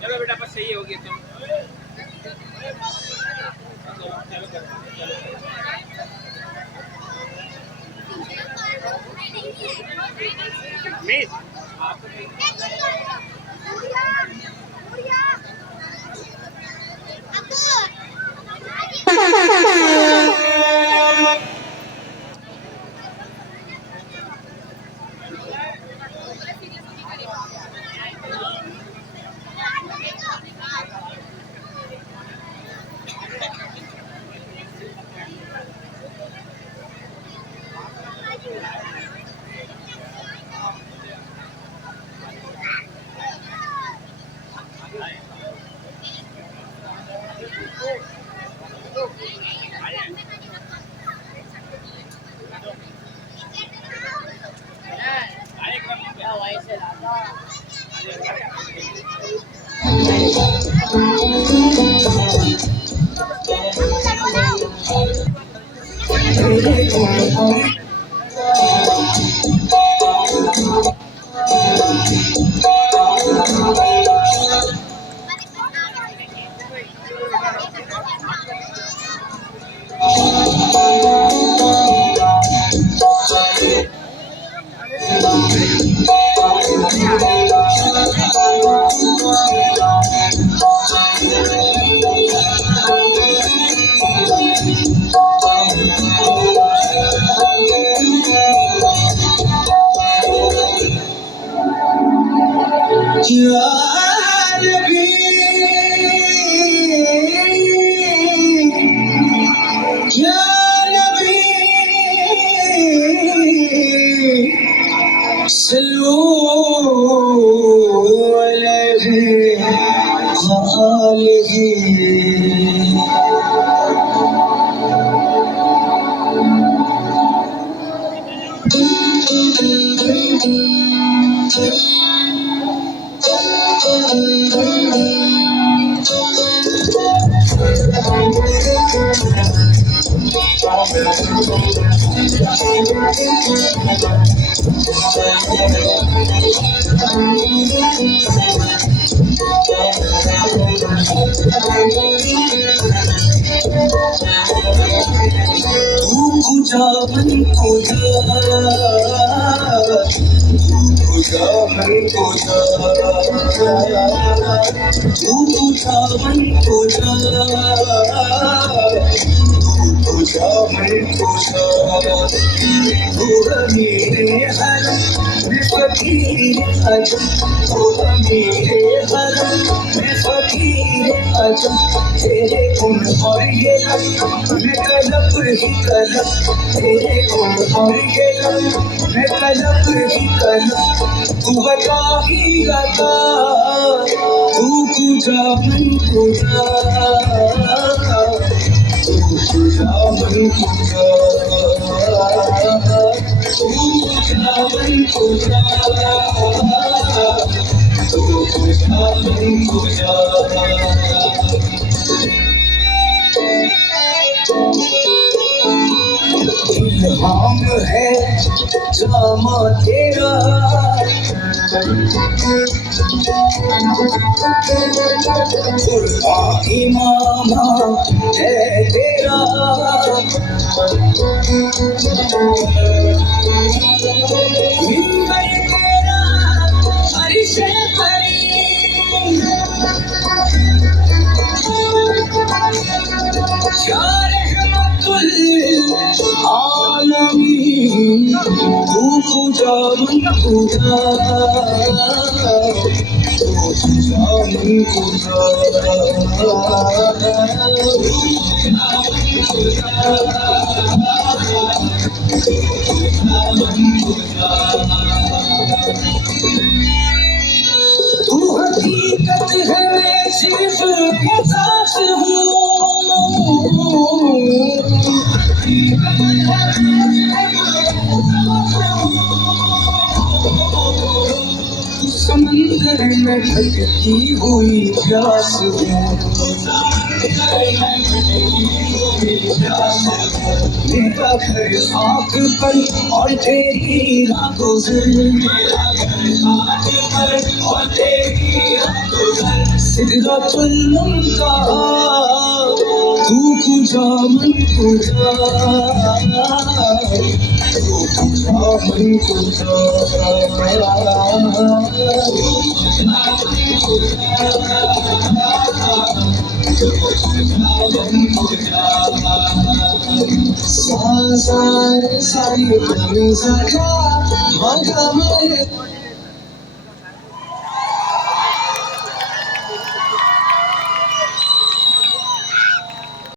चलो बेटा बस सही हो गया तुम मिस पूजा मन पूजा पूजा मन पूजा पूजा मन पूजा पूजा मन पूजा मेरे हर मैं फकीर अजम मेरे हर मैं फकीर अजम तेरे गुण और ये मैं तलब ही कलम तेरे गुण और ये मैं तलब ही कलम तू बता ही लगा तू पूजा मन पूजा पूजा मन पूजा पूजा मन पूजा पूजा मन पूजा इल्हाम है जामा तेरा कुर्बान इमामा है तेरा मिंबर तेरा अर्श परी या रहमतुल आलमीन तू पूजा मन पूजा तू पूजा मन पूजा तू हकीकत है मैं सिर्फ एहसास हूँ समंदर में भटकी हुई प्यास हूँ मेरा घर आग पर और तेरी रातों सिदरतुल मुंतहा तू पूजा मन पूजा तू पूजा मन पूजा सारी सारी